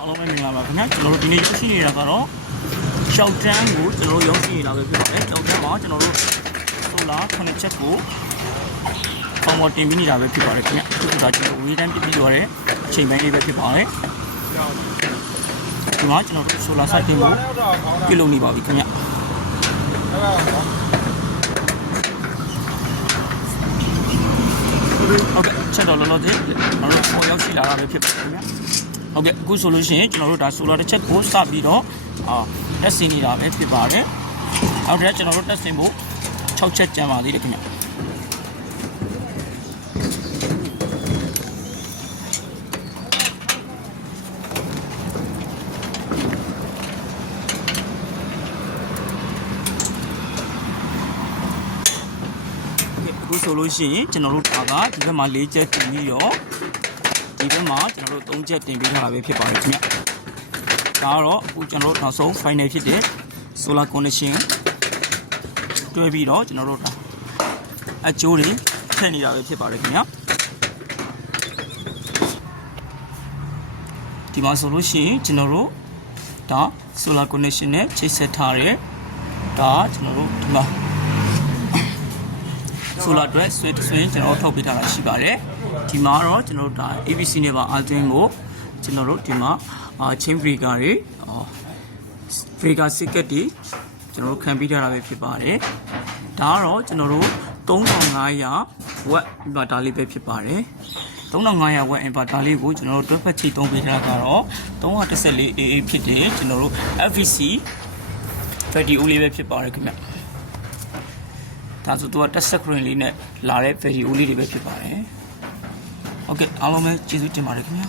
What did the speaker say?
အားလုံးပဲမင်္ဂလာပါခင်ဗျာကျွန်တော်တို့ဒီနေ့ရောက်ရှိနေတာကတော့ရှောက်တန်းကိုကျွန်တော်တို့ရောက်ရှိနေတာပဲဖြစ်ပါတယ်ရှောက်တန်းမှာကျွန်တော်တို့ဆိုလာ9ချက်ကိုပေါင်းဝတင်ပြီးနေတာပဲဖြစ်ပါတယ်ခင်ဗျာအခုဒါကျွန်တော်ဝေးတန်းပြပြီးတော့တဲ့အချိန်ပိုင်းလေးပဲဖြစ်ပါတယ်ဒီမှာကျွန်တော်တို့ဆိုလာစိုက်တင်ကိုပြုလုပ်နေပါပြီခင်ဗျာဟုတ်ကဲ့ချက်တော်လောလောဆယ်ကျွန်တော်တို့ပေါ်ရောက်ရှိလာတာပဲဖြစ်ပါတယ်ခင်ဗျာဟုတ်ကဲ့အခုဆိုလို့ရှိရင်ကျွန်တော်တို့ဒါဆိုလာတစ်ချက်ကိုစပြီးတော့တက်ဆင်နေတာပဲဖြစ်ပါတယ်။နောက်တစ်ကျွန်တော်တို့တက်ဆင်ဖို့6ချက်ကျန်ပါသေးတယ်ခင်ဗျ။အခုဆိုလို့ရှိရင်ကျွန်တော်တို့ဒါကဒီဘက်မှာ4ချက်တင်ပြီးတော့ဒီဘက်မှာကျွန်တော်တို့3ချက်တင်ပေးထားတာပဲဖြစ်ပါတယ်ခင်ဗျ။ဒါကတော့အခုကျွန်တော်တို့နောက်ဆုံး final ဖြစ်တဲ့ solar connection တွဲပြီးတော့ကျွန်တော်တို့ဒါအကျိုးတွေထည့်နေတာပဲဖြစ်ပါတယ်ခင်ဗျာဒီမှာဆိုလို့ရှိရင်ကျွန်တော်တို့ဒါ solar connection နဲ့ချိတ်ဆက်ထားတဲ့ဒါကျွန်တော်တို့ဒီမှာ solar အတွက်ဆွဲကျွန်တော်ထုတ်ပေးထားတာရှိပါတယ်ဒီမှာတော့ကျွန်တော်တို့ဒါ ABC နဲ့ပါ Altin ကိုကျွန်တော်တို့ဒီမှာchain breaker တွေbreaker circuit တွေကျွန်တော်တို့ခံပြီးထားတာပဲဖြစ်ပါတယ်ဒါကတော့ကျွန်တော်တို့3500 watt inverter လေးပဲဖြစ်ပါတယ်3500 watt inverter လေးကိုကျွန်တော်တို့တွဲဖက်ချိသုံးပေးထားတာကတော့314 AA ဖြစ်တယ်ကျွန်တော်တို့ FVC 30 လေးပဲဖြစ်ပါတယ်ခင်ဗျဒါဆိုတော့တက်ဆက်ခရင်လေးနဲ့လာတဲ့ video လေးတွေပဲဖြစ်ပါတယ်ဟုတ်ကဲ့အားလုံးပဲကျေးဇူးတင်ပါတယ်ခင်ဗျာ